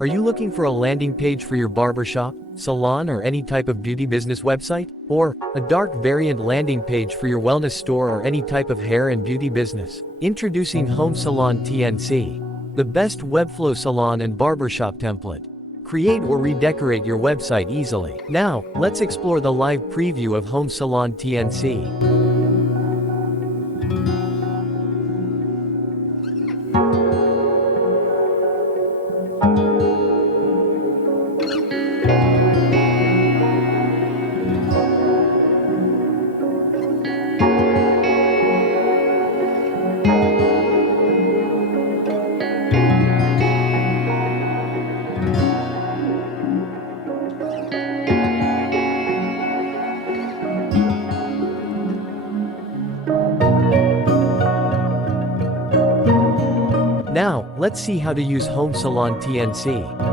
Are you looking for a landing page for your barbershop, salon, or any type of beauty business website? Or a dark variant landing page for your wellness store or any type of hair and beauty business? Introducing HomeSalon TNC, the best Webflow salon and barbershop template. Create or redecorate your website easily. Now, let's explore the live preview of HomeSalon TNC. Now, let's see how to use HomeSalon TNC.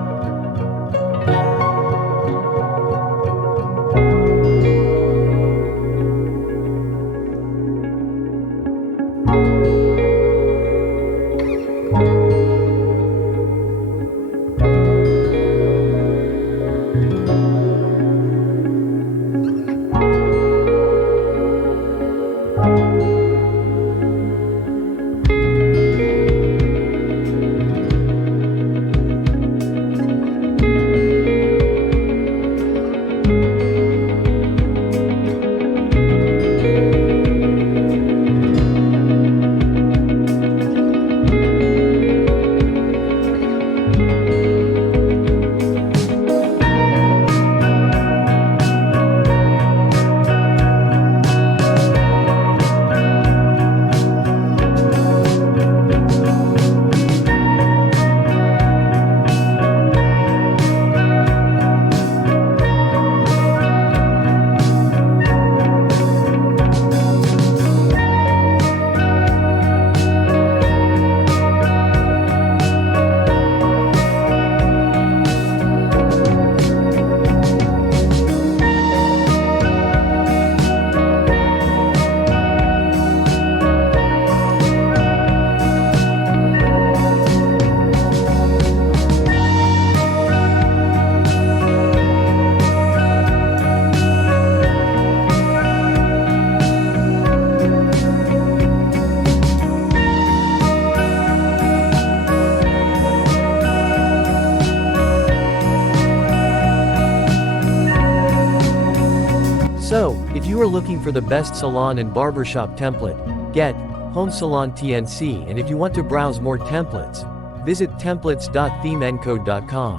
So, if you are looking for the best salon and barbershop template, get HomeSalon TNC, and if you want to browse more templates, visit templates.themeencode.com.